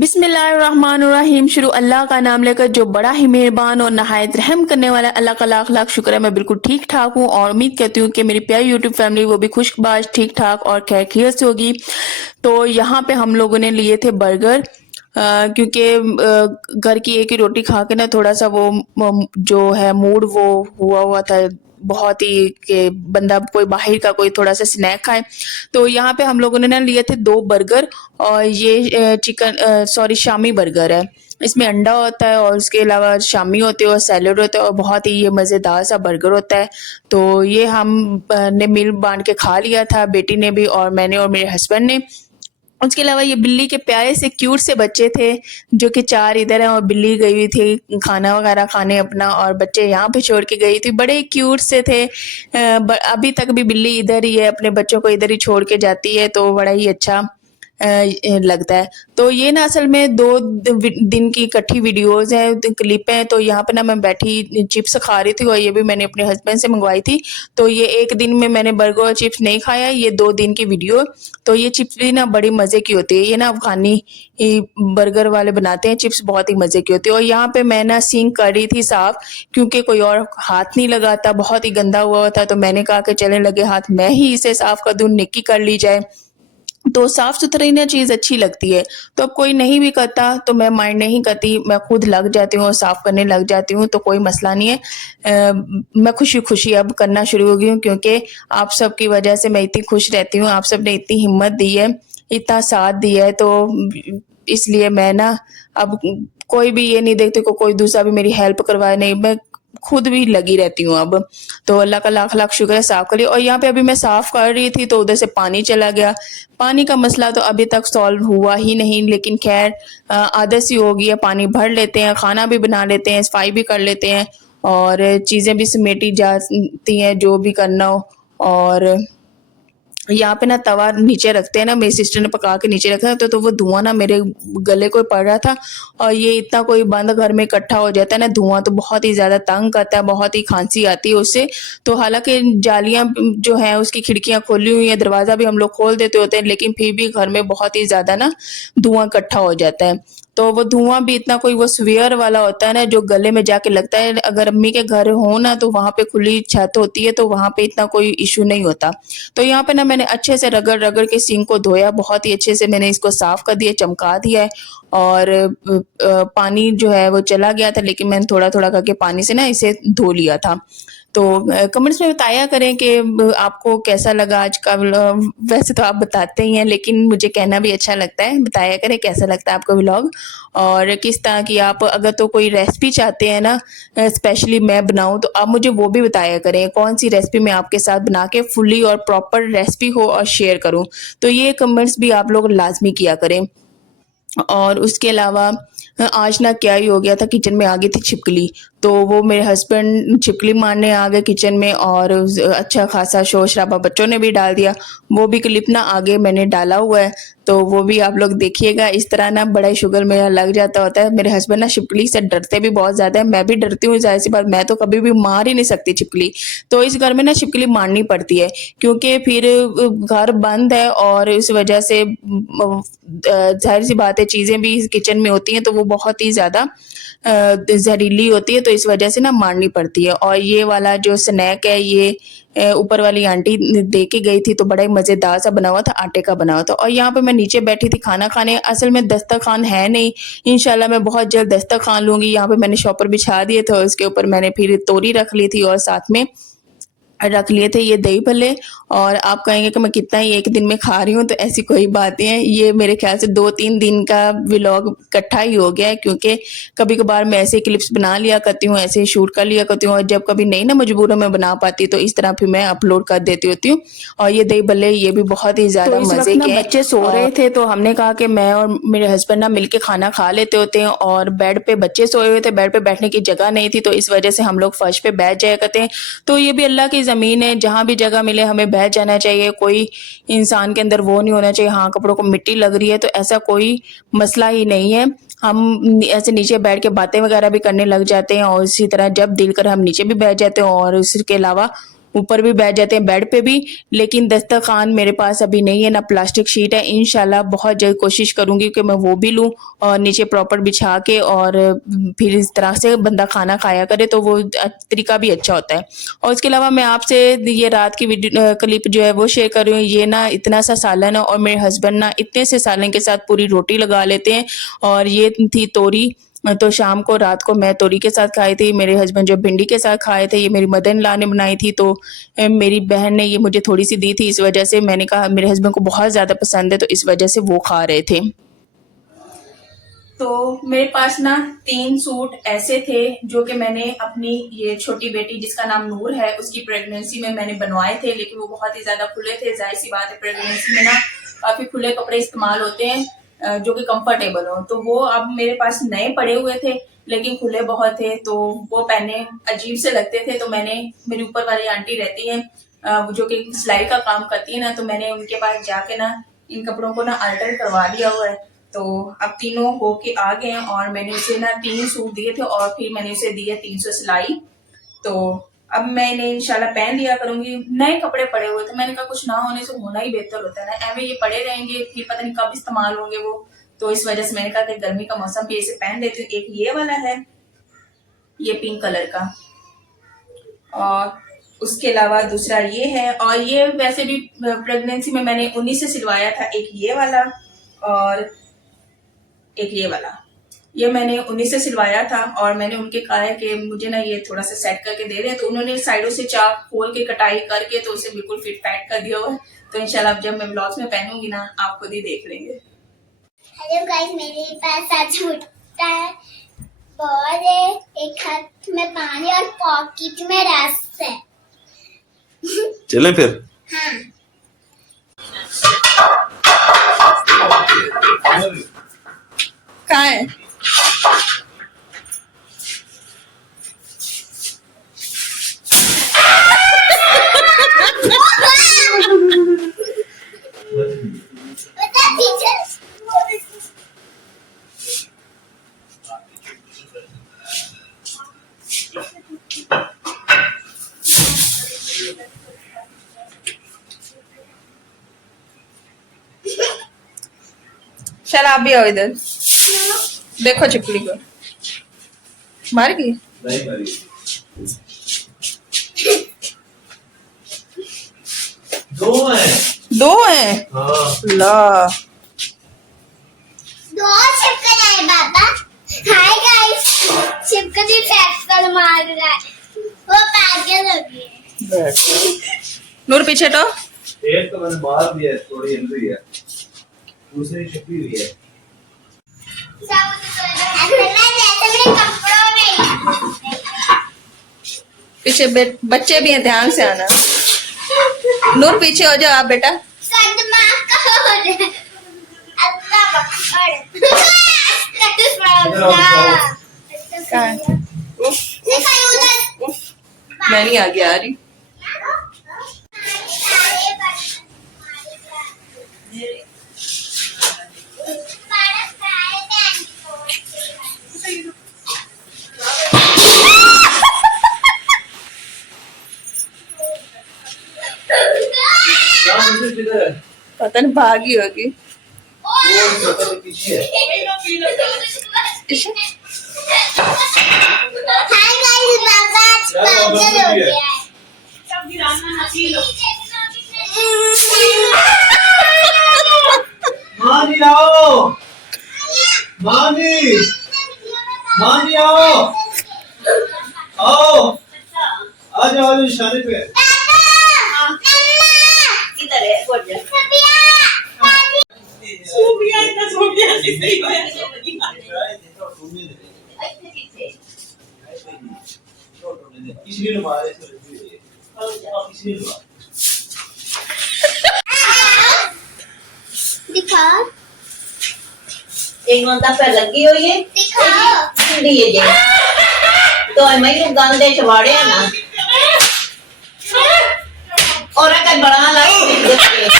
बिस्मिल्लाहिर्रहमानिर्रहीम। शुरू अल्लाह का नाम लेकर जो बड़ा ही मेहरबान और नहायत रहम करने वाला। अल्लाह का लाख लाख शुक्र है, मैं बिल्कुल ठीक ठाक हूँ और उम्मीद करती हूँ कि मेरी प्यारी यूट्यूब फैमिली वो भी खुशबाश ठीक ठाक और खैरियत से होगी। तो यहाँ पे हम लोगों ने लिए थे बर्गर, क्योंकि घर की एक ही रोटी खा के ना थोड़ा सा वो जो है मूड वो हुआ हुआ था बहुत ही कि बंदा कोई बाहर का कोई थोड़ा सा स्नैक खाए। तो यहाँ पे हम लोगों ने ना लिए थे 2 बर्गर और ये चिकन सॉरी शामी बर्गर है। इसमें अंडा होता है और उसके अलावा शामी होते हैं और सैलेड होता है और बहुत ही ये मज़ेदार सा बर्गर होता है। तो ये हम ने मिल बांट के खा लिया था, बेटी ने भी और मैंने और मेरे हस्बैंड ने। उसके अलावा ये बिल्ली के प्यारे से क्यूट से बच्चे थे जो कि 4 इधर हैं और बिल्ली गई हुई थी खाना वगैरह खाने अपना, और बच्चे यहाँ पे छोड़ के गई थी। बड़े क्यूट से थे। अभी तक भी बिल्ली इधर ही है, अपने बच्चों को इधर ही छोड़ के जाती है, तो बड़ा ही अच्छा लगता है। तो ये ना असल में 2 दिन की इकट्ठी वीडियोस हैं, क्लिप हैं। तो यहाँ पे ना मैं बैठी चिप्स खा रही थी और ये भी मैंने अपने हस्बैंड से मंगवाई थी। तो ये एक दिन में मैंने बर्गर और चिप्स नहीं खाया, ये 2 दिन की वीडियो। तो ये चिप्स भी ना बड़ी मज़े की होती है, ये ना अफगानी ही बर्गर वाले बनाते हैं चिप्स, बहुत ही मज़े की होती है। और यहाँ पे मैं ना सिंक कर रही थी साफ, क्योंकि कोई और हाथ नहीं लगाता, बहुत ही गंदा हुआ था। तो मैंने कहा कि चलने लगे हाथ मैं ही इसे साफ कर दूँ, निक्की कर ली जाए। तो साफ सुथरी ना चीज़ अच्छी लगती है। तो अब कोई नहीं भी करता तो मैं माइंड नहीं करती, मैं खुद लग जाती हूँ और साफ करने लग जाती हूँ, तो कोई मसला नहीं है। मैं खुशी खुशी अब करना शुरू हो गई हूँ, क्योंकि आप सबकी वजह से मैं इतनी खुश रहती हूँ। आप सब ने इतनी हिम्मत दी है, इतना साथ दिया है, तो इसलिए मैं ना अब कोई भी ये नहीं देखती को कोई दूसरा भी मेरी हेल्प करवाए, नहीं, मैं खुद भी लगी रहती हूँ अब। तो अल्लाह का लाख लाख शुक्र है, साफ कर लिया। और यहाँ पे अभी मैं साफ कर रही थी तो उधर से पानी चला गया। पानी का मसला तो अभी तक सॉल्व हुआ ही नहीं, लेकिन खैर आदत सी हो गई है, पानी भर लेते हैं, खाना भी बना लेते हैं, सफाई भी कर लेते हैं और चीज़ें भी समेटी जाती हैं जो भी करना हो। और यहाँ पे ना तवा नीचे रखते हैं ना, मेरी सिस्टर ने पका के नीचे रखा था, तो वो धुआं ना मेरे गले को पड़ रहा था। और ये इतना कोई बंद घर में इकट्ठा हो जाता है ना धुआं, तो बहुत ही ज़्यादा तंग करता है, बहुत ही खांसी आती है उससे। तो हालांकि जालियाँ जो हैं उसकी खिड़कियाँ खोली हुई हैं, दरवाज़ा भी हम लोग खोल देते होते हैं, लेकिन फिर भी घर में बहुत ही ज़्यादा ना धुआं इकट्ठा हो जाता है। तो वो धुआं भी इतना कोई वो स्वेयर वाला होता है ना जो गले में जाके लगता है। अगर अम्मी के घर हो ना तो वहाँ पे खुली छत होती है, तो वहाँ पे इतना कोई इशू नहीं होता। तो यहाँ पे ना मैंने अच्छे से रगड़ रगड़ के सिंक को धोया, बहुत ही अच्छे से मैंने इसको साफ कर दिया, चमका दिया है। और पानी जो है वो चला गया था, लेकिन मैंने थोड़ा थोड़ा करके पानी से ना इसे धो लिया था। तो कमेंट्स में बताया करें कि आपको कैसा लगा आज का व्लॉग। वैसे तो आप बताते ही हैं, लेकिन मुझे कहना भी अच्छा लगता है। बताया करें कैसा लगता है आपको व्लॉग, और किस तरह की आप अगर तो कोई रेसिपी चाहते हैं ना स्पेशली मैं बनाऊं, तो आप मुझे वो भी बताया करें, कौन सी रेसिपी मैं आपके साथ बना के फुल्ली और प्रॉपर रेसिपी हो और शेयर करूं। तो ये कमेंट्स भी आप लोग लाजमी किया करें। और उसके अलावा आज ना क्या ही हो गया था, किचन में आ गई थी छिपकली। तो वो मेरे हस्बैंड छिपकली मारने आ गए किचन में, और अच्छा खासा शोर शराबा बच्चों ने भी डाल दिया। वो भी क्लिप ना आगे मैंने डाला हुआ है, तो वो भी आप लोग देखिएगा। इस तरह ना बड़ा ही शुगर मेरा लग जाता होता है। मेरे हस्बैंड ना छिपकली से डरते भी बहुत ज़्यादा है, मैं भी डरती हूँ, जाहिर सी बात, मैं तो कभी भी मार ही नहीं सकती छिपकली। तो इस घर में ना छिपकली मारनी पड़ती है, क्योंकि फिर घर बंद है और इस वजह से जाहिर सी बात है चीज़ें भी किचन में होती हैं, तो वो बहुत ही ज़्यादा जहरीली होती है, तो इस वजह से ना मारनी पड़ती है। और ये वाला जो स्नैक है ये ऊपर वाली आंटी दे के गई थी, तो बड़ा ही मज़ेदार सा बना हुआ था, आटे का बना हुआ था। और यहाँ पे मैं नीचे बैठी थी खाना खाने। असल में दस्तरखान है नहीं, इंशाल्लाह मैं बहुत जल्द दस्तरखान लूँगी। यहाँ पे मैंने शॉपर बिछा दिए थे और उसके ऊपर मैंने फिर तोरी रख ली थी और साथ में रख लिए थे ये दही भल्ले। और आप कहेंगे कि मैं कितना ही एक दिन में खा रही हूँ, तो ऐसी कोई बात नहीं है। ये मेरे ख्याल से 2-3 दिन का व्लॉग इकट्ठा ही हो गया है, क्योंकि कभी कभार मैं ऐसे क्लिप्स बना लिया करती हूँ, ऐसे ही शूट कर लिया करती हूँ, और जब कभी नहीं ना मजबूरन में बना पाती तो इस तरह फिर मैं अपलोड कर देती होती हूँ। और ये दही भल्ले ये भी बहुत ही ज़्यादा तो इस वक्त मज़े ना के हैं। बच्चे सो रहे थे, तो हमने कहा कि मैं और मेरे हस्बैंड ना मिलके खाना खा लेते होते हैं। और बेड पे बच्चे सोए हुए थे, बेड पे बैठने की जगह नहीं थी, तो इस वजह से हम लोग फर्श पे बैठ जाया करते हैं। तो ये भी अल्लाह की ज़मीन है, जहाँ भी जगह मिले हमें बैठ जाना चाहिए। कोई इंसान के अंदर वो नहीं होना चाहिए हाँ कपड़ों को मिट्टी लग रही है, तो ऐसा कोई मसला ही नहीं है। हम ऐसे नीचे बैठ के बातें वगैरह भी करने लग जाते हैं, और इसी तरह जब दिल कर हम नीचे भी बैठ जाते हैं। और इसके अलावा ऊपर भी बैठ जाते हैं, बेड पे भी। लेकिन दस्तरखान मेरे पास अभी नहीं है, ना प्लास्टिक शीट है। इंशाल्लाह बहुत जल्द कोशिश करूंगी कि मैं वो भी लूँ और नीचे प्रॉपर बिछा के, और फिर इस तरह से बंदा खाना खाया करे, तो वो तरीका भी अच्छा होता है। और उसके अलावा मैं आपसे ये रात की वीडियो क्लिप जो है वो शेयर कर रही हूँ। ये ना इतना सा सालन है और मेरे हस्बैंड ना इतने से सालन के साथ पूरी रोटी लगा लेते हैं। और ये थी तोरी, तो शाम को रात को मैं तोरी के साथ खाई थी, मेरे हस्बैंड जो भिंडी के साथ खाए थे। ये मेरी मदर इन लॉ ने बनाई थी, तो मेरी बहन ने ये मुझे थोड़ी सी दी थी, इस वजह से मैंने कहा मेरे हस्बैंड को बहुत ज़्यादा पसंद है, तो इस वजह से वो खा रहे थे। तो मेरे पास ना 3 सूट ऐसे थे जो कि मैंने अपनी ये छोटी बेटी जिसका नाम नूर है उसकी प्रेगनेंसी में मैंने बनवाए थे, लेकिन वो बहुत ही ज्यादा खुले थे। जाहिर सी बात है प्रेगनेंसी में ना काफी खुले कपड़े इस्तेमाल होते हैं जो कि कंफर्टेबल हो। तो वो अब मेरे पास नए पड़े हुए थे लेकिन खुले बहुत थे, तो वो पहने अजीब से लगते थे। तो मैंने, मेरी ऊपर वाली आंटी रहती है जो कि सिलाई का काम करती है ना, तो मैंने उनके पास जाके ना इन कपड़ों को ना अल्टर करवा दिया हुआ है। तो अब तीनों होके आ गए हैं और मैंने उसे ना 3 सूट दिए थे और फिर मैंने उसे दिए 300 सिलाई। तो अब मैं इन्हें इंशाल्लाह पहन लिया करूंगी। नए कपड़े पड़े हुए थे, मैंने कहा कुछ ना होने से होना ही बेहतर होता है ना, एवं ये पड़े रहेंगे फिर पता नहीं कब इस्तेमाल होंगे वो। तो इस वजह से मैंने कहा कि गर्मी का मौसम भी इसे पहन लेती हूँ। एक ये वाला है, ये पिंक कलर का, और उसके अलावा दूसरा ये है। और ये वैसे भी प्रेगनेंसी में मैंने उन्हीं से सिलवाया था, एक ये वाला और एक ये वाला, ये मैंने उन्हीं से सिलवाया था। और मैंने उनके कहा है कि मुझे ना ये थोड़ा सा सेट करके दे दें, तो उन्होंने साइडों से चाक खोल के कटाई करके तो उसे बिल्कुल फिट पैट कर दिया हुआ है। तो इंशाल्लाह जब मैं व्लॉग्स में पहनूंगी ना आप खुद ही देख लेंगे। हेलो गाइस, मेरे पास आज छूटा है, बॉल है, एक हाथ में पानी और पॉकेट में रस है। चलें फिर? हाँ। कहाँ है? बता टीचर। चल आप भी आओ इधर, देखो चिपकली को मार गई। नहीं मारी। दो हैं। हाँ। ला दो छिपकली है बाबा। हाय गाइस, छिपकली पैकल मार रहा है, वो पागल हो गई है। नूर पीछे तो एक तो मैंने मार दिया, थोड़ी हिल रही है, दूसरी छुपी हुई है। पीछे बच्चे भी हैं, ध्यान से आना। नूर पीछे हो जाओ आप बेटा। मैं नहीं आगे आ रही। पता नहीं भागी होगी। पीछे हाय गाइस, बाबा आज पागल हो गया है। मानी आओ, मानी, मानी आओ, आओ, आ जाओ निशाने पे। किधर है? इसलिए मारे दिखाओ, एक घंटा पे लगी हुई है, दिखाओ। ये जे तो मैं लोग गंदे छवाड़े हैं ना, और अगर बड़ा लगा